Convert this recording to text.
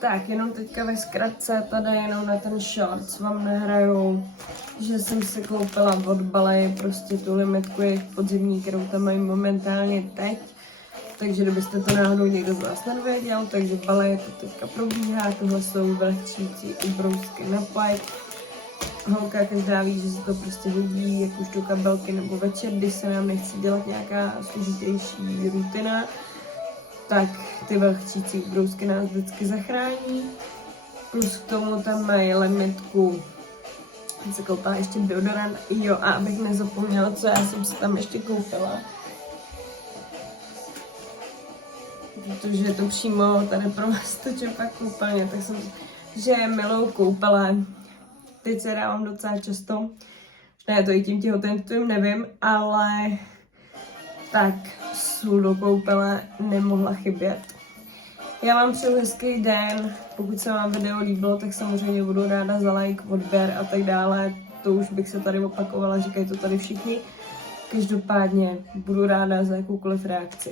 Tak, jenom teďka ve zkratce, tady jenom na ten shorts vám nahraju, že jsem si koupila od Baley prostě tu limitku jejich podzimní, kterou tam mají momentálně teď. Takže kdybyste to náhodou někdo z vás nevěděl, takže Baley to teďka probíhá, tohle jsou vlehčící ubrousky na pipe. Holka každá ví, že se to prostě hodí, jak už do kabelky nebo večer, když se nám nechce dělat nějaká složitější rutina, tak ty vlhčící ubrousky nás vždycky zachrání. Plus k tomu tam mají limitku, jsem se koupila ještě deodorant, jo, a abych nezapomněla, co já jsem si tam ještě koupila. Protože je to přímo tady pro vás to čepak koupelně, tak jsem, že miluju koupele. Teď se dávám docela často, ne, to i tím těhotenstvím nevím, ale tak sůl do koupele nemohla chybět. Já vám přeju hezký den, pokud se vám video líbilo, tak samozřejmě budu ráda za like, odběr a tak dále. To už bych se tady opakovala, říkají to tady všichni. Každopádně budu ráda za jakoukoliv reakci.